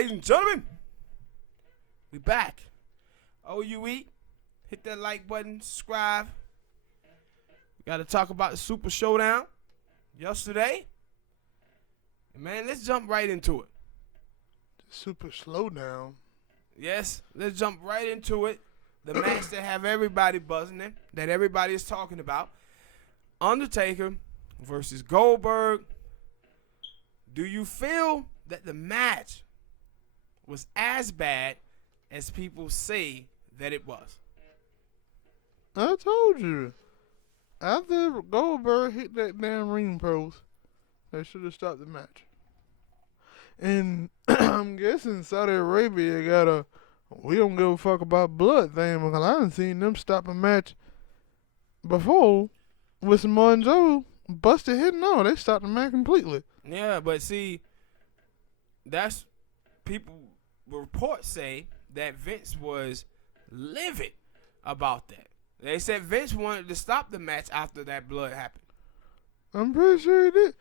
Ladies and gentlemen, we back. OUE, hit that like button, subscribe. We got to talk about the Super Showdown yesterday. And man, let's jump right into it. Super Slowdown. Yes, let's jump right into it. The match that have everybody buzzing in, that everybody is talking about. Undertaker versus Goldberg. Do you feel that the match was as bad as people say that it was? I told you. After Goldberg hit that damn ring post, they should have stopped the match. And I'm guessing Saudi Arabia got a we don't give a fuck about blood thing, because I done seen them stop a match before with Samoa Joe busted hit. No, they stopped the match completely. Yeah, but see, that's people reports say that Vince was livid about that. They said Vince wanted to stop the match after that blood happened. I'm pretty sure he did.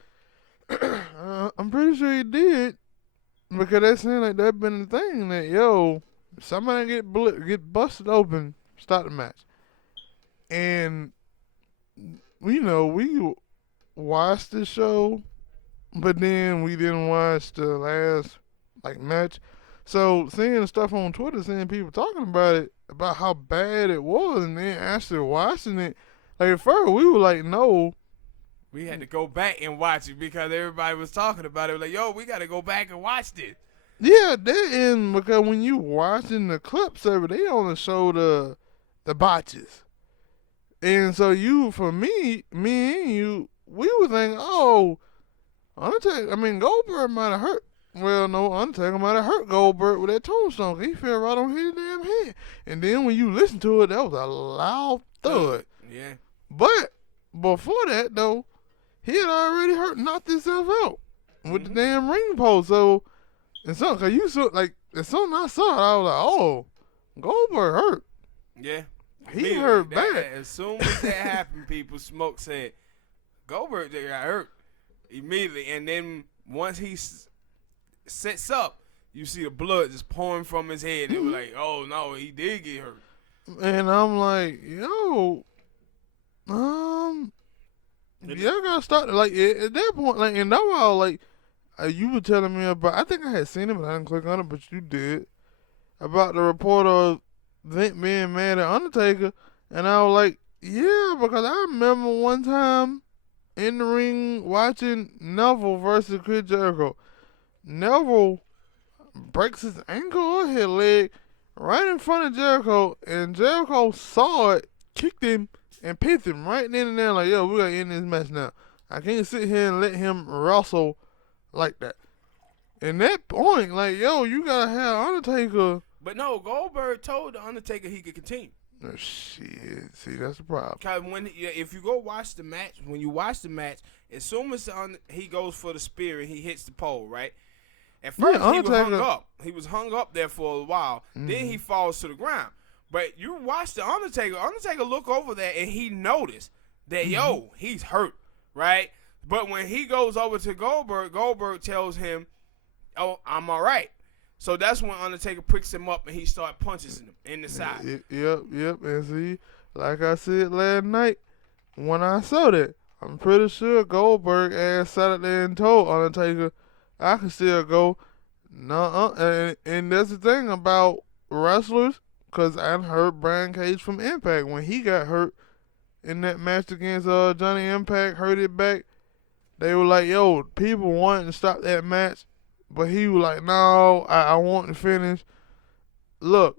I'm pretty sure he did, because they saying like that been the thing that somebody get busted open, stop the match. And we watched the show, but then we didn't watch the last match. So seeing stuff on Twitter, seeing people talking about it, about how bad it was, and then actually watching it, at first we were like, no. We had to go back and watch it because everybody was talking about it. Like, yo, we got to go back and watch this. Yeah, because when you watching the clips of it, they only show the botches. And so me and you, we were thinking, Goldberg might have hurt. Well, no, Undertaker might have hurt Goldberg with that tombstone. He fell right on his damn head. And then when you listen to it, that was a loud thud. Yeah. But before that, though, he had already knocked himself out with the damn ring post. So, and so, cause you saw, as soon as I saw it, I was like, oh, Goldberg hurt. Yeah. He hurt bad. As soon as that happened, Smoke said, Goldberg just got hurt immediately. And then once he sets up, you see the blood just pouring from his head. It was like, oh, no, he did get hurt. And I'm like, y'all gotta start, at that point, and that while, you were telling me about, I think I had seen it, but I didn't click on it, but you did, about the report of Vince being mad at Undertaker, and I was like, yeah, because I remember one time in the ring watching Neville versus Chris Jericho. Neville breaks his ankle or his leg right in front of Jericho, and Jericho saw it, kicked him, and pinned him right then and there, like, yo, we gotta end this match now. I can't sit here and let him wrestle like that. And that point, you gotta have Undertaker. But no, Goldberg told the Undertaker he could continue. Oh, shit. See, that's the problem. Because if you go watch the match, when you watch the match, as soon as he goes for the spear and he hits the pole, right? At first, he was hung up. He was hung up there for a while. Mm-hmm. Then he falls to the ground. But you watch the Undertaker. Undertaker look over there, and he noticed that, he's hurt, right? But when he goes over to Goldberg, Goldberg tells him, oh, I'm all right. So that's when Undertaker picks him up, and he starts punching him in the side. Yep. And see, like I said last night, when I saw that, I'm pretty sure Goldberg ass sat up there and told Undertaker, I can still go. Nuh-uh. And that's the thing about wrestlers, because I heard Brian Cage from Impact, when he got hurt in that match against Johnny Impact, hurt it back, they were like, yo, people wanted to stop that match, but he was like, no, I want to finish. Look,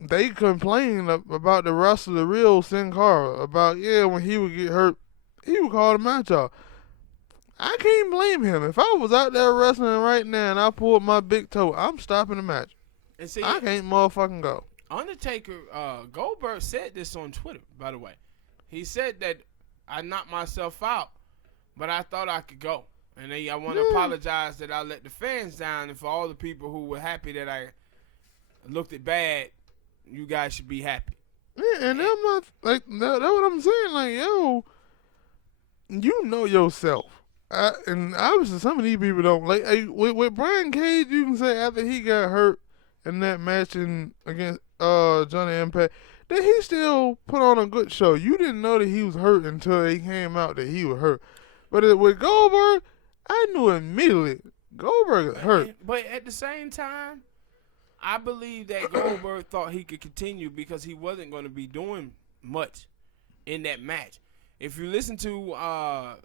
they complained about the wrestler, the real Sin Cara, about, when he would get hurt, he would call the match off. I can't blame him. If I was out there wrestling right now and I pulled my big toe, I'm stopping the match. And see, I can't motherfucking go. Undertaker, Goldberg said this on Twitter, by the way. He said that I knocked myself out, but I thought I could go. And I want to apologize that I let the fans down, and for all the people who were happy that I looked it bad, you guys should be happy. Yeah, and that's what I'm saying. You know yourself. And obviously some of these people don't like. With Brian Cage, you can say after he got hurt in that match against Johnny Impact, that he still put on a good show. You didn't know that he was hurt until he came out that he was hurt. But with Goldberg, I knew immediately Goldberg is hurt. But at the same time, I believe that Goldberg thought he could continue because he wasn't going to be doing much in that match. If you listen to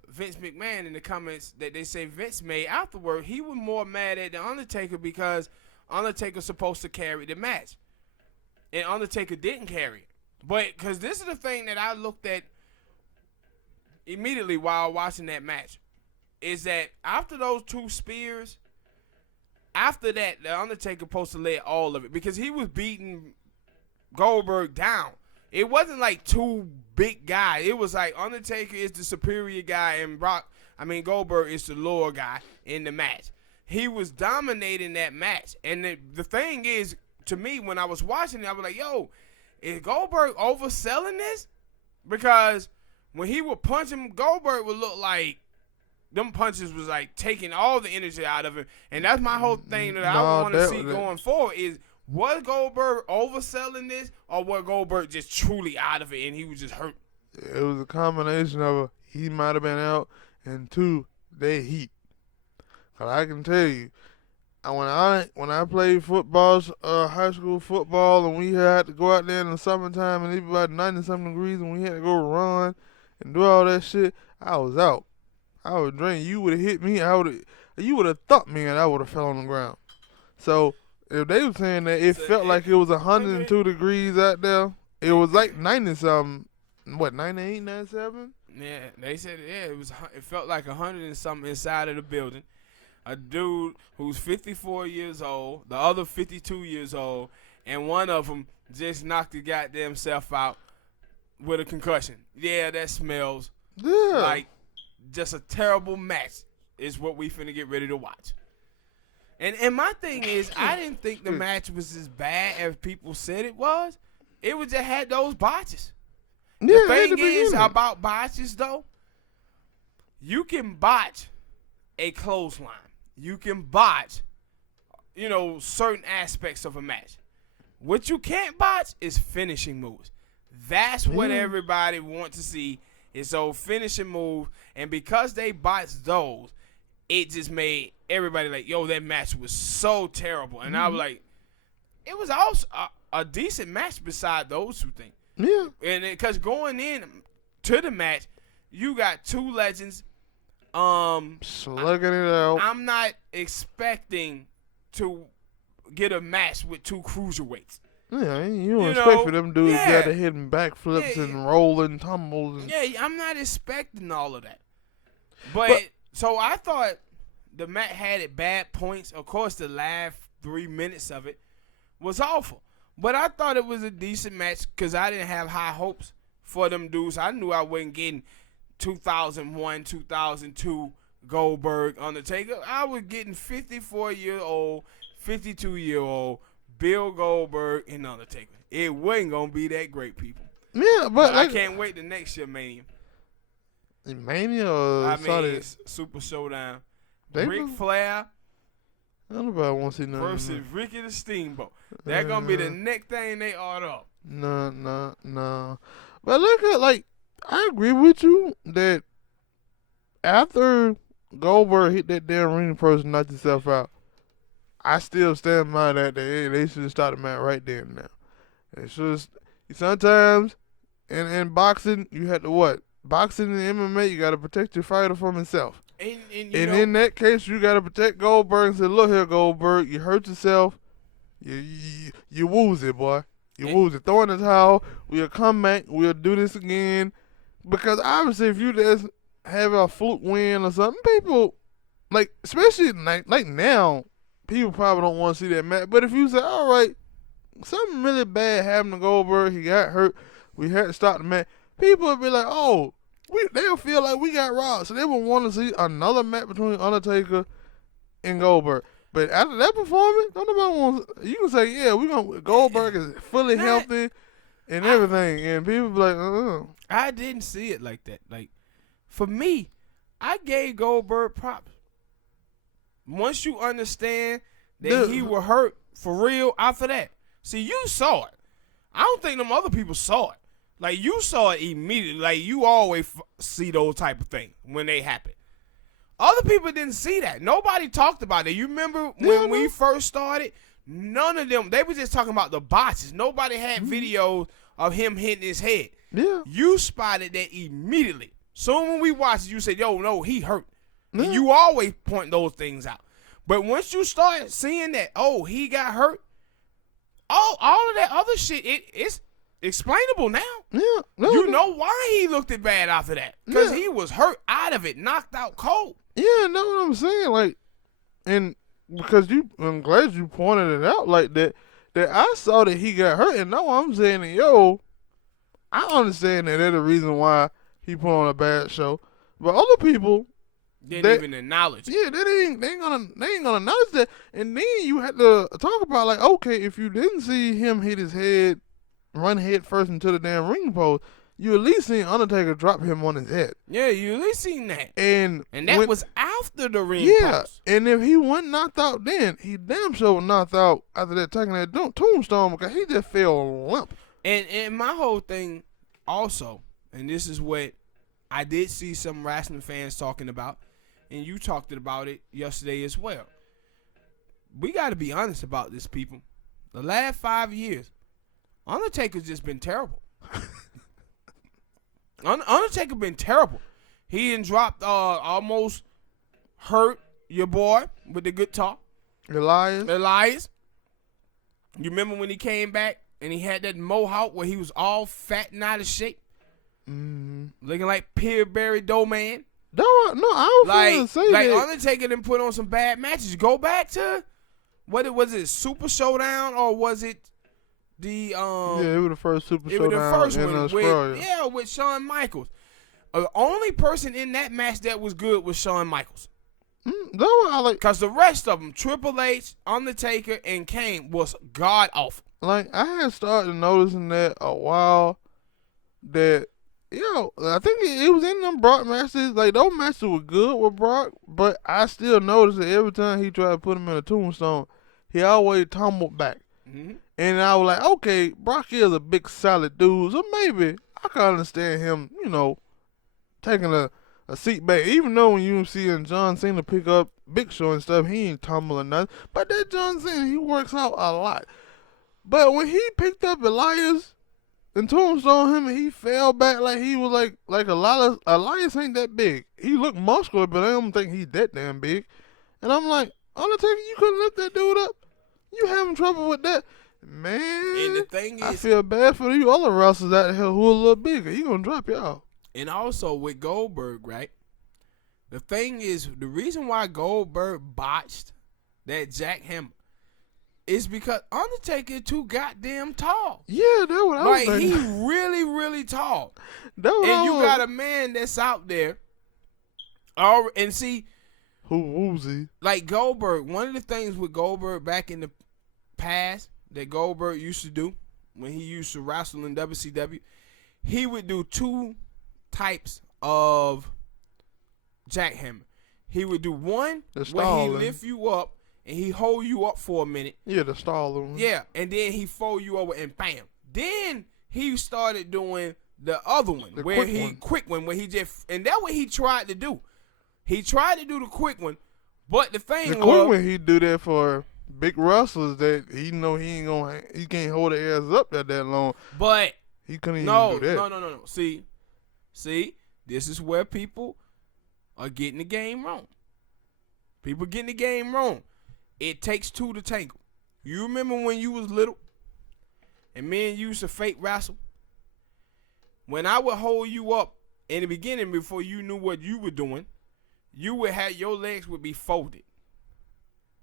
Vince McMahon in the comments that they say Vince made afterward, he was more mad at The Undertaker because Undertaker's supposed to carry the match. And Undertaker didn't carry it. But because this is the thing that I looked at immediately while watching that match, is that after those 2 spears, after that, The Undertaker supposed to let all of it because he was beating Goldberg down. It wasn't like 2 big guys. It was like Undertaker is the superior guy and Goldberg is the lower guy in the match. He was dominating that match. And the thing is, to me, when I was watching it, I was like, yo, is Goldberg overselling this? Because when he would punch him, Goldberg would look like them punches was like taking all the energy out of him. And that's my whole thing that I want to see going forward is, was Goldberg overselling this, or was Goldberg just truly out of it and he was just hurt? It was a combination of he might have been out, and 2, they heat. Cause I can tell you, when I played football, high school football, and we had to go out there in the summertime, and it was about 90-something degrees, and we had to go run and do all that shit, I was out. I was drained. You would have hit me. You would have thumped me, and I would have fell on the ground. So if they were saying that it felt like it was 102 degrees out there, it was like 90-something. What, 98, 97? Yeah, they said it felt like 100 and something inside of the building. A dude who's 54 years old, the other 52 years old, and one of them just knocked the goddamn self out with a concussion. Yeah, that smells like just a terrible match is what we finna get ready to watch. And my thing is, I didn't think the match was as bad as people said it was. It was just had those botches. The thing is about botches, though, you can botch a clothesline. You can botch, certain aspects of a match. What you can't botch is finishing moves. That's what everybody wants to see, is those finishing moves. And because they botched those, it just made everybody like, yo, that match was so terrible. And I was like, it was also a decent match beside those 2 things. Yeah. And because going in to the match, you got 2 legends. Slugging it out. I'm not expecting to get a match with 2 cruiserweights. Yeah, you don't expect for them dudes to get hitting backflips and rolling tumbles. I'm not expecting all of that. But so I thought the match had it bad points. Of course, the last 3 minutes of it was awful. But I thought it was a decent match because I didn't have high hopes for them dudes. I knew I wasn't getting 2001, 2002 Goldberg, Undertaker. I was getting 54-year-old, 52-year-old Bill Goldberg and Undertaker. It wasn't going to be that great, people. Yeah, but I can't wait the next year, Mania. Mania Super Showdown. Ric Flair nobody want to see nothing versus Ricky the Steamboat. That's going to be the next thing they order up. No. But look at, I agree with you that after Goldberg hit that damn ring post and knocked himself out, I still stand by that they should have started the match right there and now. It's just, sometimes in boxing, you have to what? Boxing and MMA, you got to protect your fighter from himself. And in that case, you got to protect Goldberg and say, look here, Goldberg, you hurt yourself. You woozy, boy. You woozy. Throw in the towel. We'll come back. We'll do this again. Because obviously, if you just have a fluke win or something, people, especially like now, people probably don't want to see that match. But if you say, all right, something really bad happened to Goldberg, he got hurt, we had to stop the match, people would be like, oh, they'll feel like we got robbed. So they would want to see another match between Undertaker and Goldberg. But after that performance, don't nobody want. You can say, yeah, Goldberg is fully healthy and everything, and people be like, I didn't see it like that. For me, I gave Goldberg props. Once you understand that he was hurt for real after that. See, you saw it. I don't think them other people saw it. Like, you saw it immediately. Like, you always see those type of things when they happen. Other people didn't see that. Nobody talked about it. You remember when we first started? None of them. They were just talking about the botches. Nobody had videos of him hitting his head. Yeah. You spotted that immediately. Soon when we watched it, you said, yo, no, he hurt. Yeah. And you always point those things out. But once you start seeing that, oh, he got hurt, all of that other shit, it's explainable now. Yeah. You know why he looked it bad after that. Because he was hurt out of it, knocked out cold. Yeah, know what I'm saying? Like, and because I'm glad you pointed it out like that I saw that he got hurt, and now I'm saying, yo, I understand that that's the reason why he put on a bad show. But other people didn't even acknowledge it. Yeah, they ain't gonna acknowledge that. And then you had to talk about, like, okay, if you didn't see him hit his head, run head first into the damn ring post, you at least seen Undertaker drop him on his head. Yeah, you at least seen that. And that was after the ring post. And if he wasn't knocked out then, he damn sure was knocked out after that taking that tombstone because he just fell limp. And my whole thing also, and this is what I did see some wrestling fans talking about, and you talked about it yesterday as well. We got to be honest about this, people. The last 5 years, Undertaker's just been terrible. Undertaker been terrible. He done dropped, almost hurt your boy with the good talk. Elias. You remember when he came back and he had that mohawk where he was all fat and out of shape? Mm-hmm. Looking like Pillsbury Dough Man. No, I don't say that. Like Undertaker done put on some bad matches. Go back to, was it Super Showdown or was it the it was the first Super Showdown in Australia. With Shawn Michaels. The only person in that match that was good was Shawn Michaels. Because the rest of them, Triple H, Undertaker, and Kane, was god awful. Like, I had started noticing that a while that, I think it was in them Brock matches. Like, those matches were good with Brock, but I still noticed that every time he tried to put him in a tombstone, he always tumbled back. Mm-hmm. And I was like, okay, Brock is a big solid dude, so maybe I can understand him, taking a seat back. Even though when you see John Cena pick up Big Show and stuff, he ain't tumbling nothing. But that John Cena, he works out a lot. But when he picked up Elias and tombstone him, and he fell back like he was like Elias ain't that big. He looked muscular, but I don't think he's that damn big. And I'm like, Undertaker, you couldn't lift that dude up? You having trouble with that? Man, and the thing is, I feel bad for you other wrestlers out here who are a little bigger. He gonna drop y'all. And also with Goldberg, right? The thing is, the reason why Goldberg botched that jackhammer is because Undertaker too goddamn tall. Yeah, that's what I was thinking. He really, really tall. And you got a man that's out there. And see, who's he? Like Goldberg, one of the things with Goldberg back in the past that Goldberg used to do when he used to wrestle in WCW, he would do two types of jackhammer. He would do one where he lift you up and he hold you up for a minute. Yeah, the stalling. Yeah, and then he fold you over and bam. Then he started doing the other one, where he just, and that's what he tried to do. He tried to do the quick one, but the thing was, the quick one he do that for big wrestlers that he know he can't hold their ass up that long. But he couldn't even do that. No. See, this is where people are getting the game wrong. People getting the game wrong. It takes two to tangle. You remember when you was little and me and you used to fake wrestle? When I would hold you up in the beginning before you knew what you were doing, you would have your legs would be folded.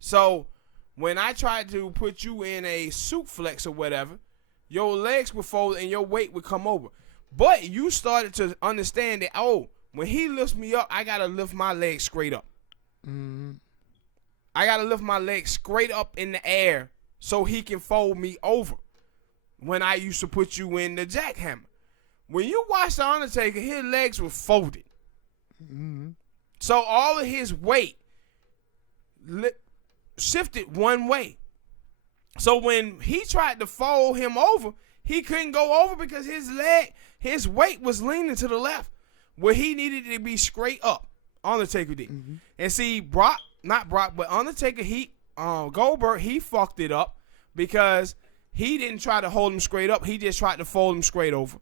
So when I tried to put you in a suplex or whatever, your legs would fold and your weight would come over. But you started to understand that, when he lifts me up, I got to lift my legs straight up. Mm-hmm. I got to lift my legs straight up in the air so he can fold me over when I used to put you in the jackhammer. When you watch The Undertaker, his legs were folded. Mm-hmm. So all of his weight shifted one way. So when he tried to fold him over, he couldn't go over because his weight was leaning to the left, where he needed to be straight up. Undertaker did. Mm-hmm. And see, Undertaker, Goldberg, he fucked it up because he didn't try to hold him straight up. He just tried to fold him straight over.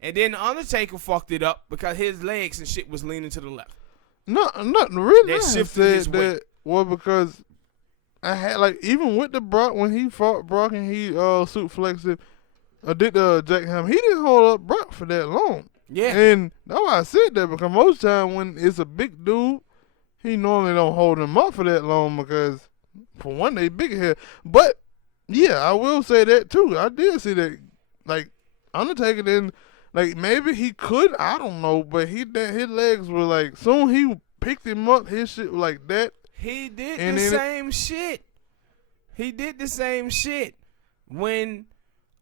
And then Undertaker fucked it up because his legs and shit was leaning to the left. No, nothing really. That shifted his weight. Well, because I had even with the Brock, when he fought Brock and he suplexed him, did the jackhammer, he didn't hold up Brock for that long. Yeah. And that's why I said that, because most time when it's a big dude, he normally don't hold him up for that long because, for one, they bigger here. But, yeah, I will say that, too. I did see that, Undertaker didn't, maybe he could, I don't know, but his legs were, soon he picked him up, his shit was like that. He did the same shit. He did the same shit when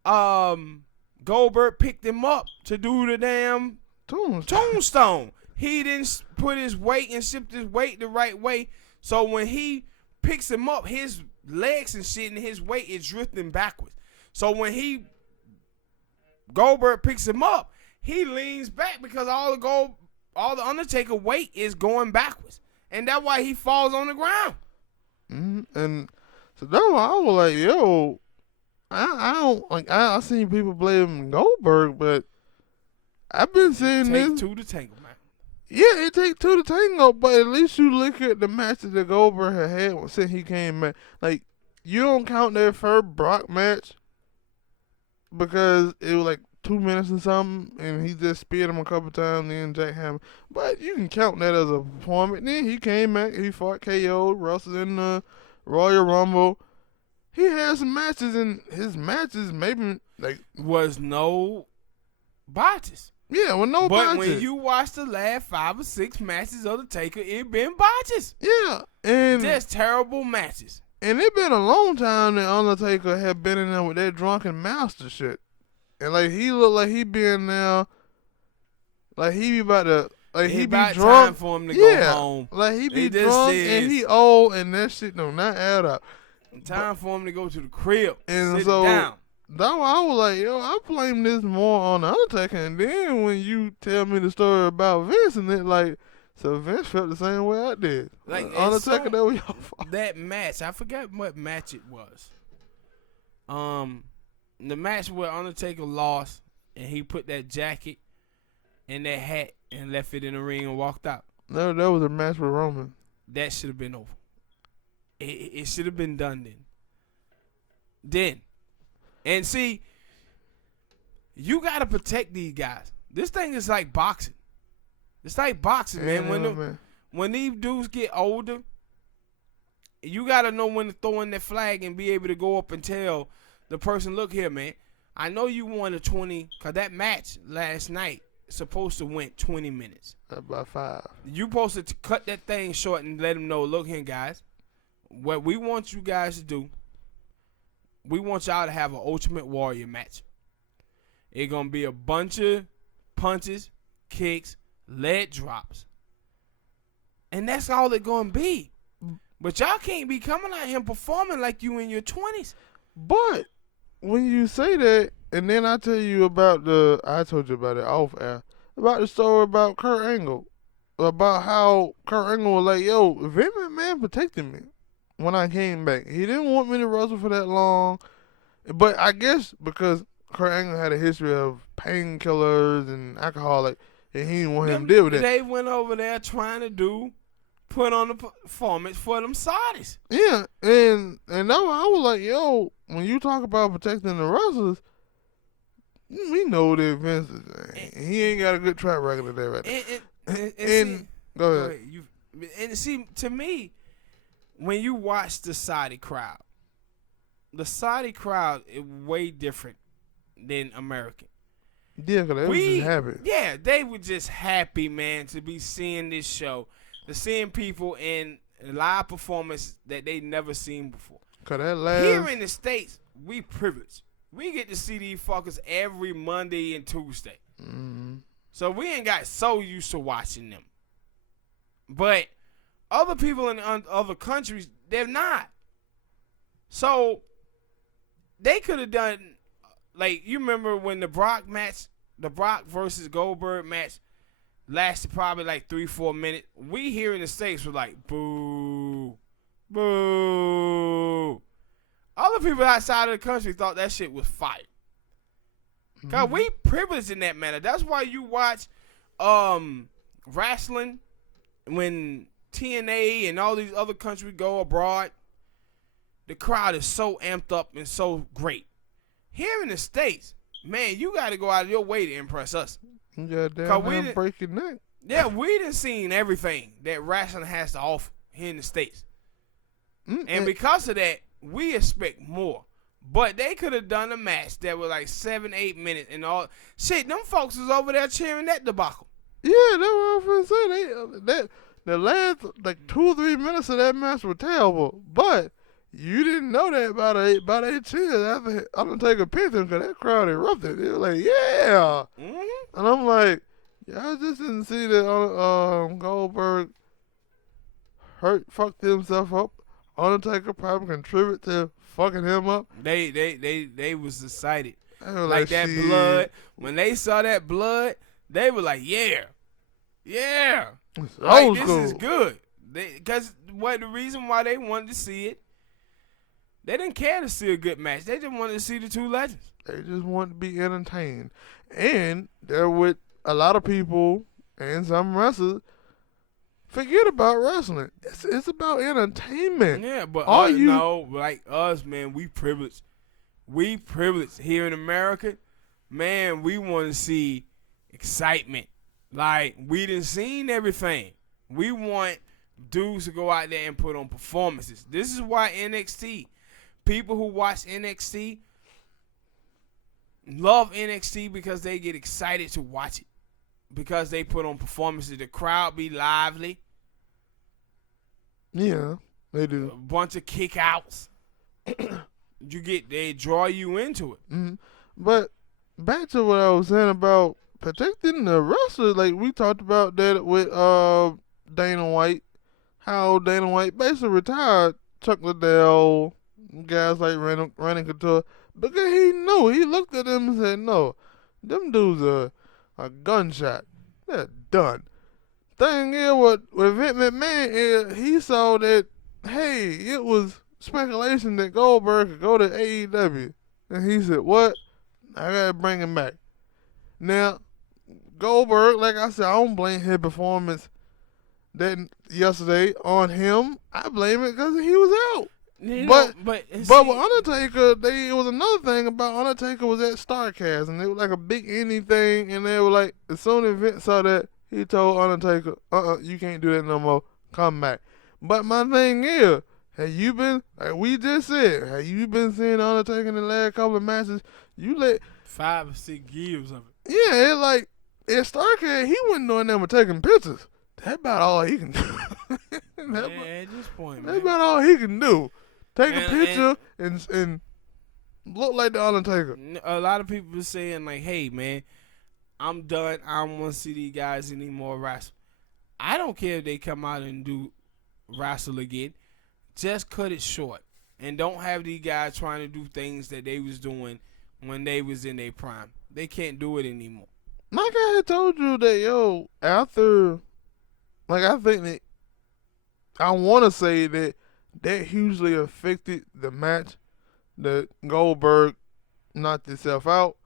Goldberg picked him up to do the damn tombstone. He didn't put his weight and shift his weight the right way. So when he picks him up, his legs and shit and his weight is drifting backwards. So when Goldberg picks him up, he leans back because all the Undertaker weight is going backwards. And that's why he falls on the ground. Mm-hmm. And so that's why I was like, yo, I don't I seen people blame Goldberg, but I've been seeing this. It takes two to tango, man. Yeah, it takes two to tango, but at least you look at the matches that Goldberg had since he came back. You don't count that first Brock match because it was 2 minutes or something, and he just speared him a couple times, then jackhammer. But you can count that as a performance. Then he came back, he fought KO, Russell in the Royal Rumble. He had some matches, and his matches maybe was no botches. Yeah, with no botches. But when you watch the last 5 or 6 matches of the Taker, it been botches. Yeah, and just terrible matches. And it been a long time that Undertaker had been in there with that drunken master shit. And he look like he been now, he be about to, he be drunk. Time for him to go home. He be drunk and he old and that shit do not add up. Time for him to go to the crib. And sit down. That's why I was like, yo, I blame this more on the Undertaker. And then when you tell me the story about Vince and it so Vince felt the same way I did. Undertaker, that was your fault. That match, I forgot what match it was. The match where Undertaker lost and he put that jacket and that hat and left it in the ring and walked out. No, that was a match with Roman. That should have been over. It should have been done then. And see, you got to protect these guys. This thing is like boxing. It's like boxing, man. When these dudes get older, you got to know when to throw in that flag and be able to go up and tell the person, look here, man, I know you won a 20, because that match last night supposed to went 20 minutes. About 5. You supposed to cut that thing short and let them know, look here, guys, what we want you guys to do, we want y'all to have an Ultimate Warrior match. It's going to be a bunch of punches, kicks, leg drops. And that's all it's going to be. But y'all can't be coming out here performing like you in your 20s. But when you say that, and then I tell you about I told you about it off air, about the story about Kurt Angle, about how Kurt Angle was like, yo, Vince McMahon protected me when I came back. He didn't want me to wrestle for that long, but I guess because Kurt Angle had a history of painkillers and alcohol, and he didn't want him to deal with that. They went over there trying to put on the performance for them Saudis. Yeah, and now I was like, yo, when you talk about protecting the wrestlers, we know that Vince, he ain't got a good track record of that right now. And go ahead. And see, to me, when you watch the Saudi crowd is way different than American. Yeah, because they were just happy. Yeah, they were just happy, man, to be seeing this show, to seeing people in live performance that they never seen before. Here in the States, we privileged. We get to see these fuckers every Monday and Tuesday. Mm-hmm. So we ain't got so used to watching them. But other people in other countries, they're not. So they could have done, like, you remember when the Brock versus Goldberg match lasted probably like 3-4 minutes. We here in the States were like, boo, boo. Other people outside of the country thought that shit was fire. Cause we privileged in that manner. That's why you watch wrestling when TNA and all these other countries go abroad. The crowd is so amped up and so great. Here in the States, man, you got to go out of your way to impress us. You got damn breaking neck. Yeah, we done seen everything that wrestling has to offer here in the States. And because of that, we expect more. But they could have done a match that was like 7-8 minutes and all. Shit, them folks was over there cheering that debacle. Yeah, that's what I was going to say. The last like 2 or 3 minutes of that match were terrible. But you didn't know that about 8 cheers after Undertaker pinned him because that crowd erupted. They were like, yeah. Mm-hmm. And I'm like, y'all just didn't see that Goldberg fucked himself up. Undertaker probably contributed to fucking him up. They was excited. Like that shit. Blood. When they saw that blood, they were like, yeah. Like, this is good. Because the reason why they wanted to see it, they didn't care to see a good match. They just wanted to see the two legends. They just wanted to be entertained. And there with a lot of people and some wrestlers forget about wrestling. It's about entertainment. Yeah, but like us, man, we privileged. We privileged here in America. Man, we want to see excitement. Like, we done seen everything. We want dudes to go out there and put on performances. This is why NXT, people who watch NXT love NXT because they get excited to watch it. Because they put on performances. The crowd be lively. Yeah, they do. A bunch of kickouts. They draw you into it. Mm-hmm. But back to what I was saying about protecting the wrestler, like we talked about that with Dana White, how Dana White basically retired Chuck Liddell, guys like Randy Couture, because he knew. He looked at them and said, no, them dudes are a gunshot. They're done. Thing is, with Vince McMahon is he saw that, hey, it was speculation that Goldberg could go to AEW. And he said, what? I got to bring him back. Now, Goldberg, like I said, I don't blame his performance that yesterday on him. I blame it because he was out. But with Undertaker, it was another thing about Undertaker was at StarCast, and it was like a big indie thing, and they were like, as soon as Vince saw that, he told Undertaker, you can't do that no more. Come back. But my thing is, have you been, like we just said, have you been seeing Undertaker in the last couple of matches? You let 5 or 6 years of it. Yeah, it's like, at StarCast, he wasn't doing that but taking pictures. That's about all he can do. At this point, man. That's about all he can do. Take a picture and look like the Undertaker. A lot of people are saying, like, hey, man, I'm done. I don't want to see these guys anymore wrestle. I don't care if they come out and do wrestle again. Just cut it short. And don't have these guys trying to do things that they was doing when they was in their prime. They can't do it anymore. Like I had told you that, after, like, I think that, I want to say that hugely affected the match that Goldberg knocked himself out.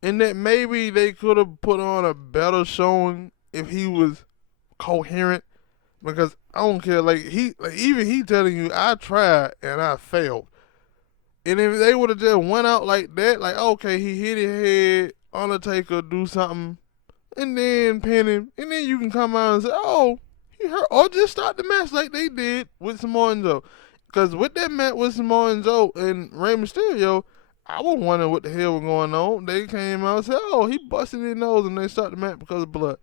And that maybe they could have put on a better showing if he was coherent. Because I don't care, even he telling you, I tried and I failed. And if they would have just went out like that, like, okay, he hit his head, Undertaker do something, and then pin him, and then you can come out and say, oh, he hurt, or just start the match like they did with Samoa Joe. Because with that match with Samoa Joe and Rey Mysterio, I was wondering what the hell was going on. They came out and said, oh, he busted his nose, and they started the match because of blood.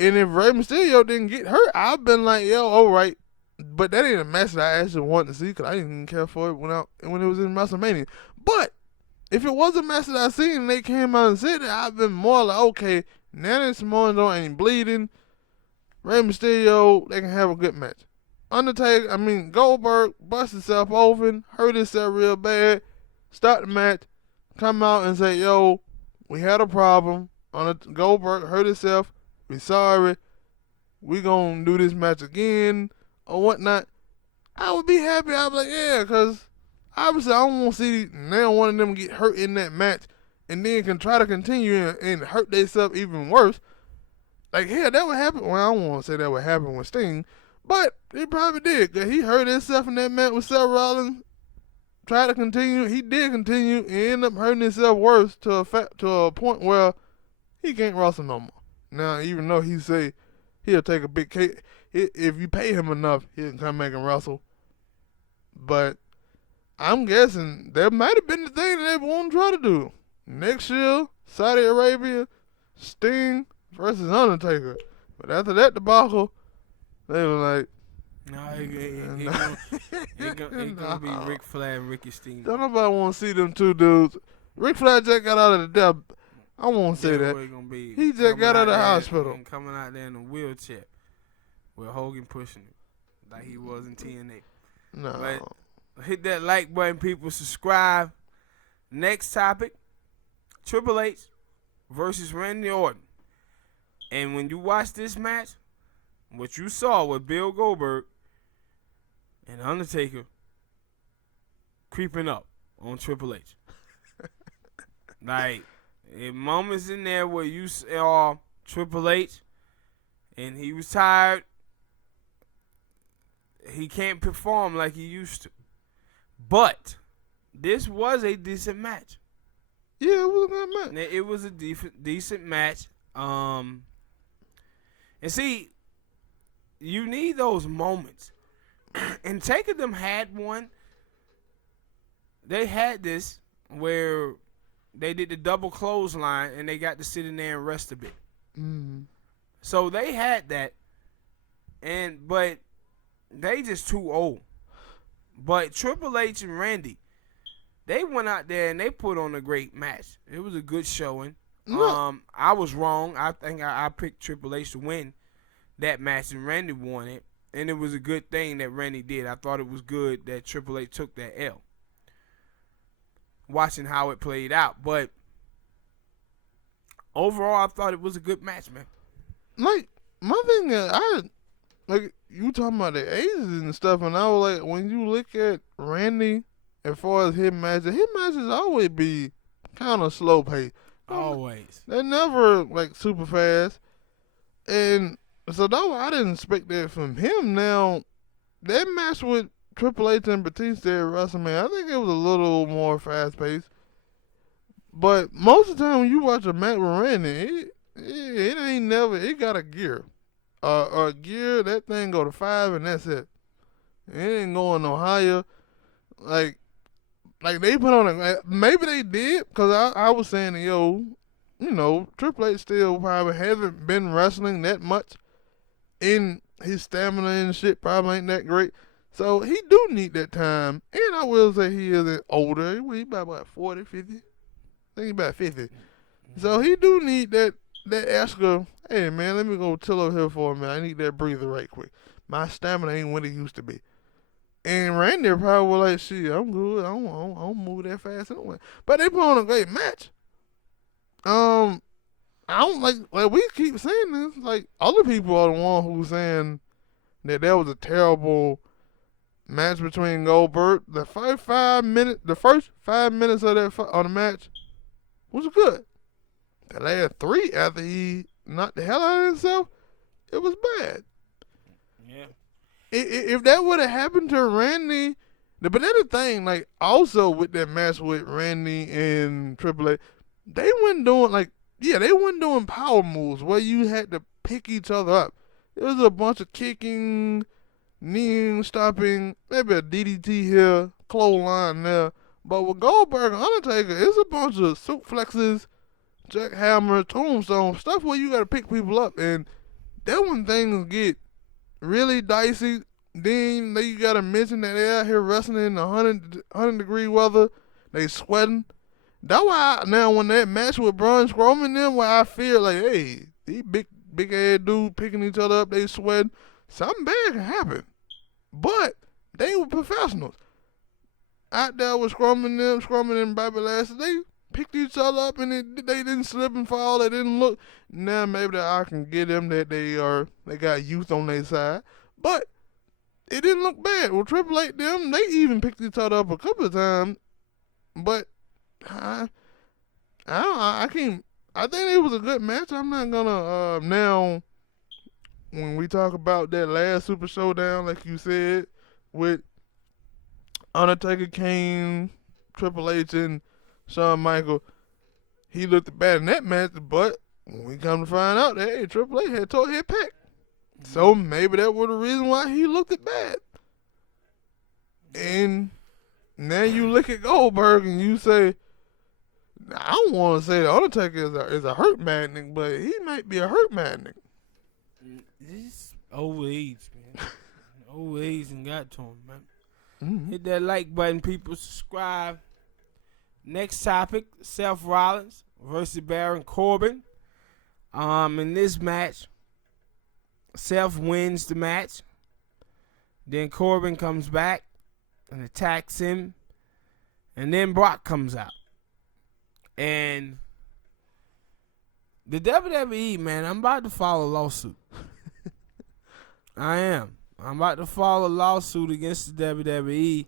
And if Rey Mysterio didn't get hurt, I've been like, all right. But that ain't a match that I actually wanted to see because I didn't even care for it when it was in WrestleMania. But if it was a match that I seen and they came out and said it, I've been more like, okay, now that Samoa Joe ain't bleeding, Rey Mysterio, they can have a good match. Goldberg bust himself open, hurt himself real bad, start the match, come out and say, yo, we had a problem. Goldberg hurt himself, we sorry, we gonna do this match again, or whatnot. I would be happy. I'd be like, yeah, because obviously I don't want to see now one of them get hurt in that match and then can try to continue and hurt themselves even worse. Like, yeah, that would happen. Well, I don't want to say that would happen with Sting, but he probably did, because he hurt himself in that match with Seth Rollins. Tried to continue. He did continue and ended up hurting himself worse to a point where he can't wrestle no more. Now, even though he say he'll take a big cake, if you pay him enough, he can come back and wrestle. But I'm guessing that might have been the thing that they want to try to do. Next year, Saudi Arabia, Sting versus Undertaker. But after that debacle, they were like, no, it's gonna be Ric Flair and Ricky Steamboat. Don't nobody want to see them two dudes. Ric Flair just got out of the death. I won't say that. He just got out of the hospital. And coming out there in a wheelchair with Hogan pushing him like he was in TNA. No. But hit that like button, people. Subscribe. Next topic, Triple H versus Randy Orton. And when you watch this match, what you saw with Bill Goldberg and Undertaker creeping up on Triple H. Like, moments in there where you saw Triple H and he was tired. He can't perform like he used to. But this was a decent match. Yeah, it was a good match. It was a decent match. And see, you need those moments. And Taker them had one. They had this where they did the double clothesline and they got to sit in there and rest a bit. Mm-hmm. So they had that. But they just too old. But Triple H and Randy, they went out there and they put on a great match. It was a good showing. No. I was wrong. I think I picked Triple H to win that match and Randy won it. And it was a good thing that Randy did. I thought it was good that Triple H took that L. Watching how it played out. But overall, I thought it was a good match, man. Like, my thing is, you talking about the ages and stuff, and I was like, when you look at Randy, as far as his matches always be kind of slow paced. Always. They're never, super fast. And so, though, I didn't expect that from him. Now, that match with Triple H and Batista at WrestleMania, I think it was a little more fast paced. But most of the time when you watch a match with Randy, it ain't never, it got a gear. A gear, that thing go to 5 and that's it. It ain't going no higher. Like they put on maybe they did, because I was saying, Triple H still probably hasn't been wrestling that much. And his stamina and shit probably ain't that great. So he do need that time. And I will say he is older. He about 40, 50? I think he about 50. So he do need that extra, hey man, let me go chill over here for a minute. I need that breather right quick. My stamina ain't what it used to be. And Randy probably was like, shit, I'm good. I don't move that fast anyway. But they put on a great match. I don't like we keep saying this. Like, other people are the one who's saying that was a terrible match between Goldberg. The first 5 minutes of the match was good. The last 3 after he knocked the hell out of himself, it was bad. Yeah. If that would have happened to Randy, but that's the thing, also with that match with Randy and Triple H, they weren't doing power moves where you had to pick each other up. It was a bunch of kicking, kneeing, stopping, maybe a DDT here, clothesline there. But with Goldberg and Undertaker, it's a bunch of suplexes, jackhammer, tombstone, stuff where you got to pick people up. And that when things get really dicey, then you got to mention that they're out here wrestling in 100-degree weather. They sweating. That's why now when that match with Braun Strowman, then where I feel like, hey, these big big ass dude picking each other up, they sweating. Something bad can happen. But they were professionals. Out there with scrumming and Bobby Lashley, they picked each other up and they didn't slip and fall. They didn't look. Now maybe that I can get them that they got youth on their side. But it didn't look bad. Well, Triple H, they even picked each other up a couple of times. But I can't. I think it was a good match. I'm not gonna now. When we talk about that last Super Showdown, like you said, with Undertaker, Kane, Triple H, and Shawn Michaels, he looked bad in that match. But when we come to find out that hey, Triple H had tore his pec, so maybe that was the reason why he looked it bad. And now you look at Goldberg and you say, I don't want to say the Undertaker is a hurt madnik, but he might be a hurt madnik. This old age, man. Old age and got to him, man. Mm-hmm. Hit that like button, people. Subscribe. Next topic: Seth Rollins versus Baron Corbin. In this match, Seth wins the match. Then Corbin comes back and attacks him, and then Brock comes out. And the WWE, man, I'm about to file a lawsuit. I am. I'm about to file a lawsuit against the WWE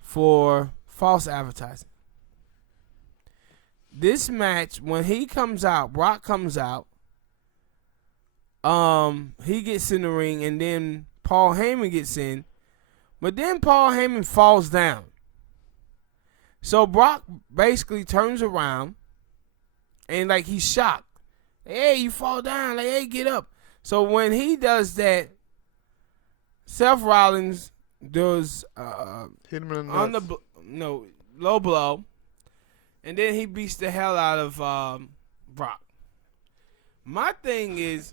for false advertising. This match, when he comes out, Brock comes out, he gets in the ring, and then Paul Heyman gets in, but then Paul Heyman falls down. So Brock basically turns around and like he's shocked. Hey, you fall down. Like, hey, get up. So when he does that, Seth Rollins does hit him in the nuts. Low blow, and then he beats the hell out of Brock. My thing is,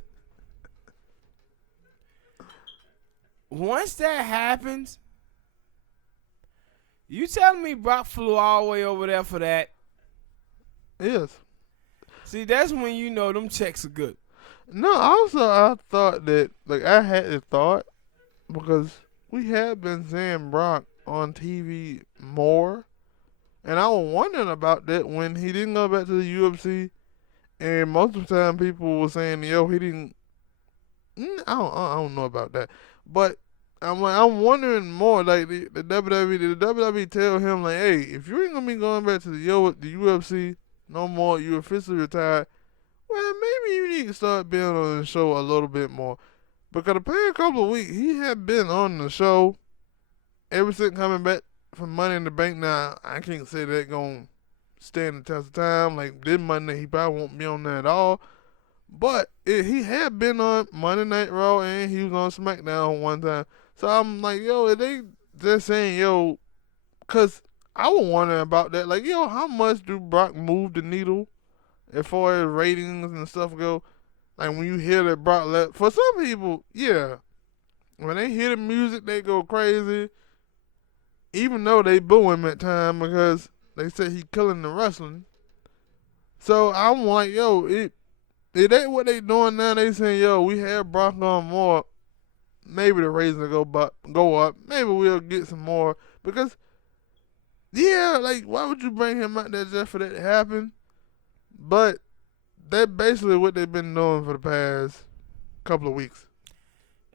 once that happens, you telling me Brock flew all the way over there for that? Yes. See, that's when you know them checks are good. No, also I thought that, like, I had a thought because we have been seeing Brock on TV more, and I was wondering about that when he didn't go back to the UFC, and most of the time people were saying, yo, he didn't. I don't know about that, but I'm wondering more. Like the WWE tell him like, hey, if you ain't gonna be going back to the UFC no more, you officially retired. Well, maybe you need to start being on the show a little bit more. Because the past couple of weeks, he had been on the show ever since coming back from Money in the Bank. Now, I can't say that going to stand the test of time. Like, this Monday, he probably won't be on there at all. But he had been on Monday Night Raw, and he was on SmackDown one time. So I'm like, yo, are they just saying, yo, because I was wondering about that. Like, yo, how much do Brock move the needle as far as ratings and stuff go? Like, when you hear that Brock left, for some people, yeah. When they hear the music, they go crazy. Even though they boo him at time because they say he killing the wrestling. So I'm like, yo, it ain't what they doing now. They saying, yo, we have Brock on more. Maybe the ratings will go up. Maybe we'll get some more. Because, yeah, like, why would you bring him out there just for that to happen? But that's basically what they've been doing for the past couple of weeks.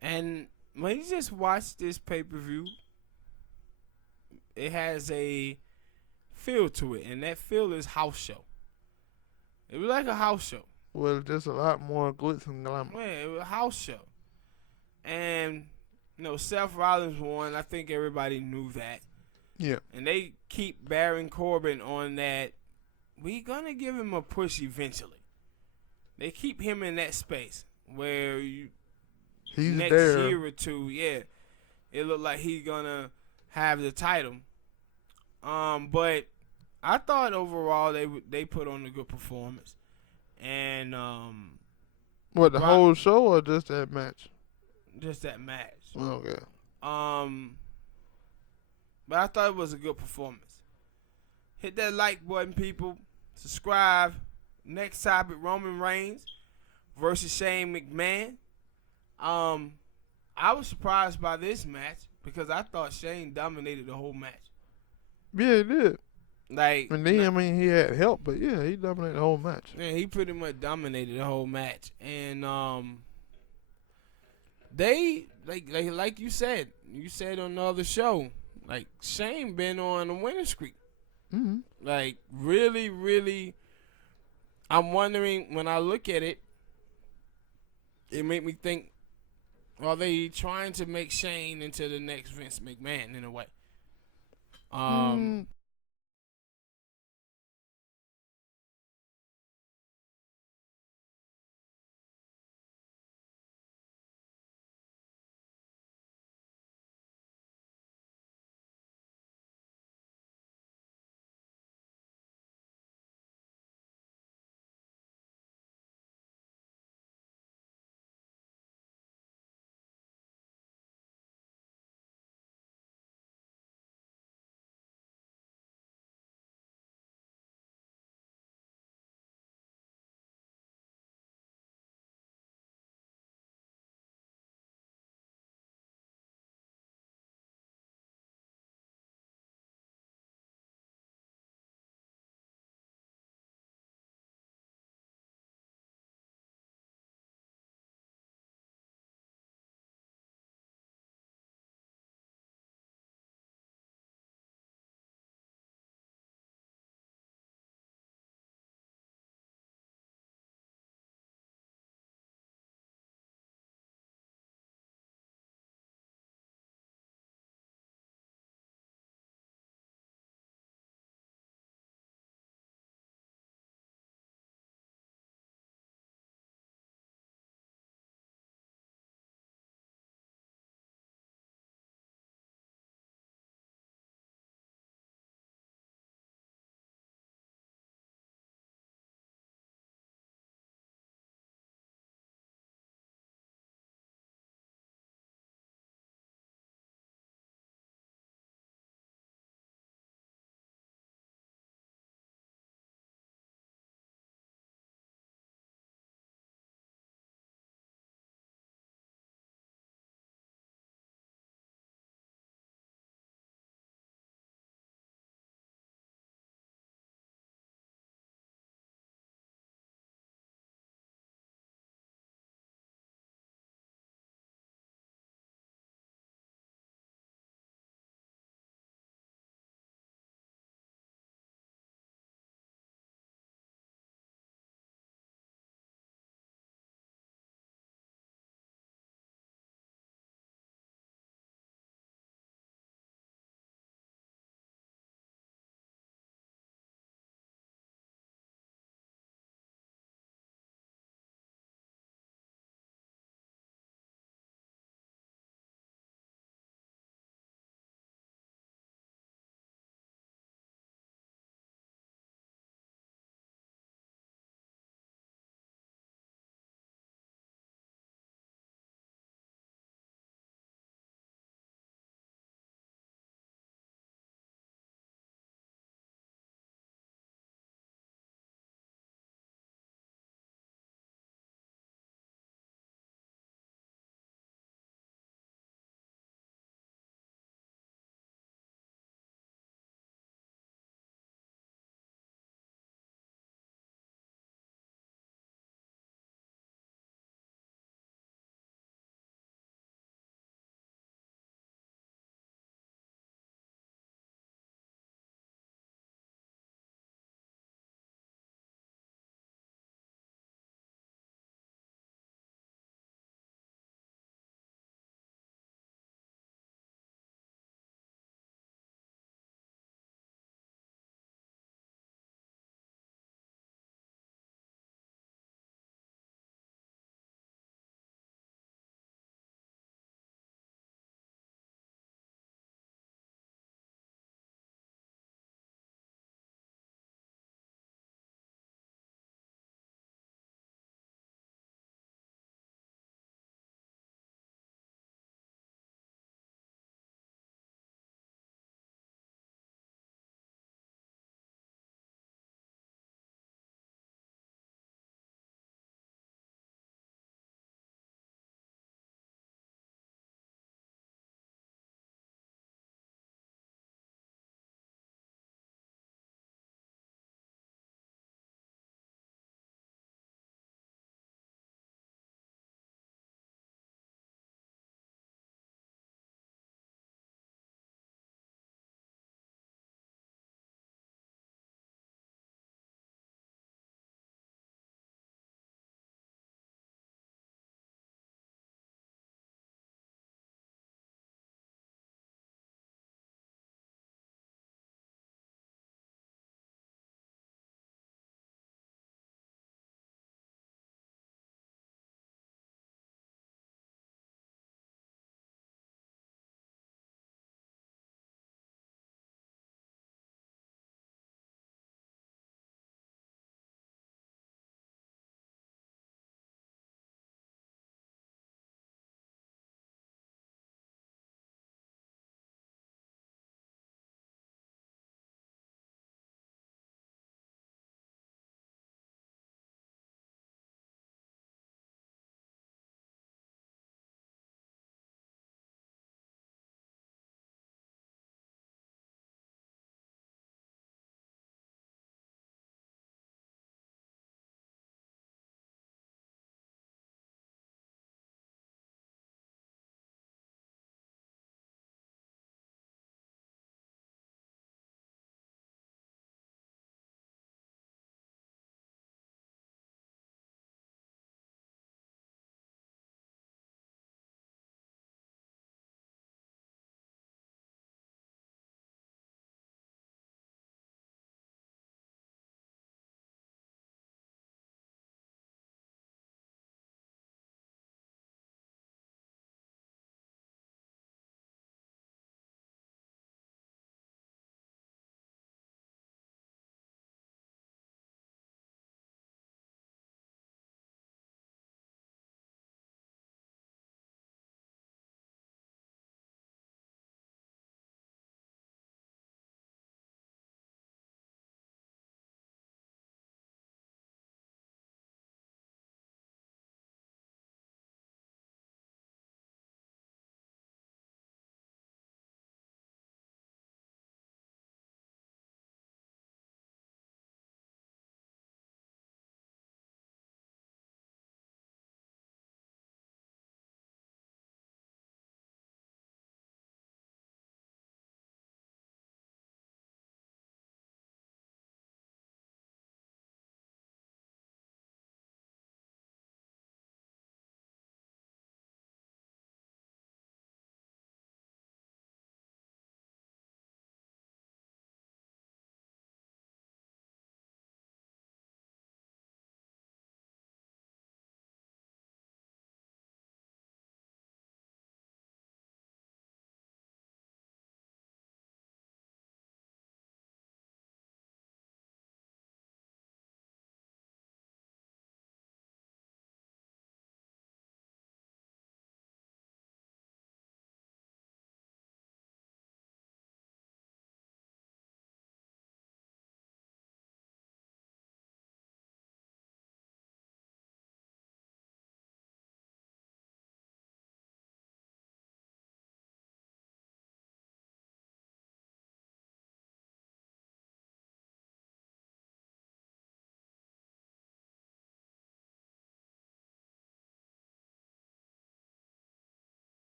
And when you just watch this pay-per-view, it has a feel to it, and that feel is house show. It was like a house show. Well, there's a lot more glitz and glamour. Yeah, it was a house show. And, Seth Rollins won. I think everybody knew that. Yeah. And they keep Baron Corbin on that. We gonna give him a push eventually. They keep him in that space where he's next there. year or two, yeah, it look like he's gonna have the title. But I thought overall they put on a good performance. And what, the whole show or just that match? Just that match. Okay. But I thought it was a good performance. Hit that like button, people. Subscribe. Next topic, Roman Reigns versus Shane McMahon. I was surprised by this match because I thought Shane dominated the whole match. Yeah, he did. Like, and then, he had help, but yeah, he dominated the whole match. Yeah, he pretty much dominated the whole match. And they like you said on the other show, like Shane been on a winning streak. Mm-hmm. Like really, really, I'm wondering when I look at it, it made me think, are they trying to make Shane into the next Vince McMahon in a way?